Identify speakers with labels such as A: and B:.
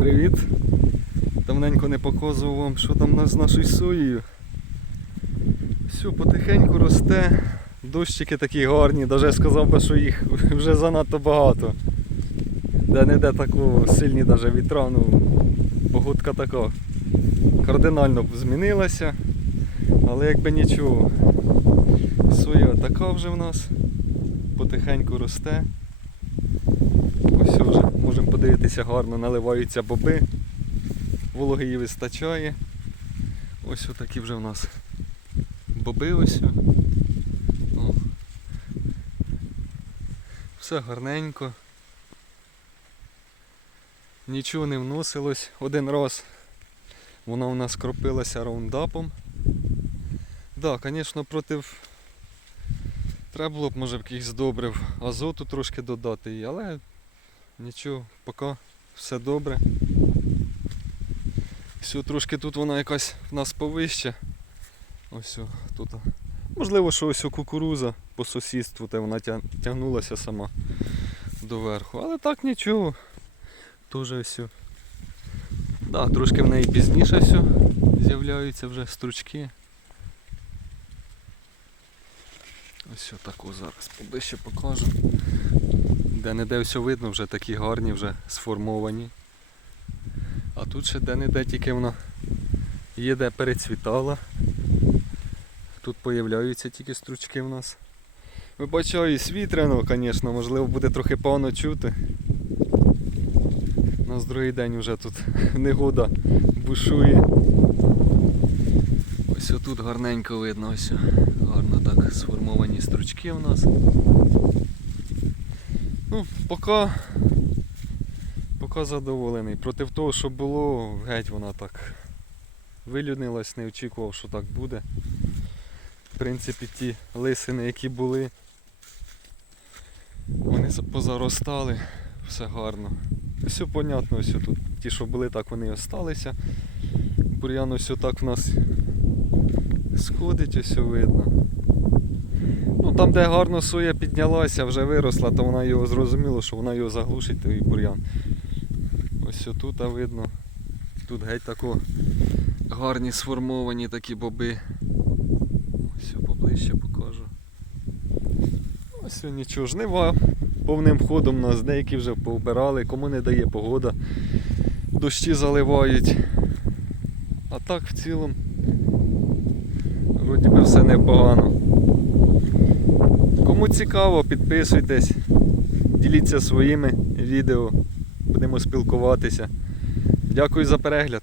A: Привіт! Давненько не показував вам, що там з нашою соєю. Все, потихеньку росте. Дощики такі гарні, навіть сказав би, що їх вже занадто багато. Де не де таку сильні навіть вітра, ну погодка така кардинально змінилася. Але якби нічого. Соя така вже в нас. Потихеньку росте. Подивитися гарно, наливаються боби. Вологи її вистачає. Ось отакі вже в нас боби ось. О. Все гарненько. Нічого не вносилось. Один раз вона у нас кропилася раундапом. Так, да, звісно, проти Треба було б, може, якихось добрив азоту трошки додати але нічого, поки все добре. Все, трошки тут вона якась в нас повище. Ось тут. Можливо, що ось кукуруза по сусідству, та вона тягнулася сама доверху. Але так нічого. Теж ось. Да, трошки в неї пізніше все з'являються вже стручки. Ось таку зараз поближче покажу. Де-не-де все видно, вже такі гарні, вже сформовані. А тут ще де-не-де тільки вона є де перецвітала. Тут появляються тільки стручки в нас. Вибачаю, світряно, звісно, можливо буде трохи погано чути. У нас другий день вже тут негода бушує. Ось отут гарненько видно, ось гарно так сформовані стручки у нас. Ну, поки, поки задоволений. Проти того, що було, геть вона так вилюднилась, не очікував, що так буде. В принципі, ті лисини, які були, вони позаростали, все гарно. Все понятно, ось тут. Ті, що були, так вони і осталися. Бур'ян ось так в нас сходить, ось видно. Там, де гарно соя піднялася, вже виросла, то вона його зрозуміло, що вона його заглушить, той бур'ян. Ось тут видно. Тут геть тако гарні сформовані такі боби. Ось поближче покажу. Ось нічого, жнива повним ходом нас, деякі вже повбирали, кому не дає погода. Дощі заливають. А так в цілому вроді би все непогано. Кому цікаво, підписуйтесь, діліться своїми відео, будемо спілкуватися. Дякую за перегляд.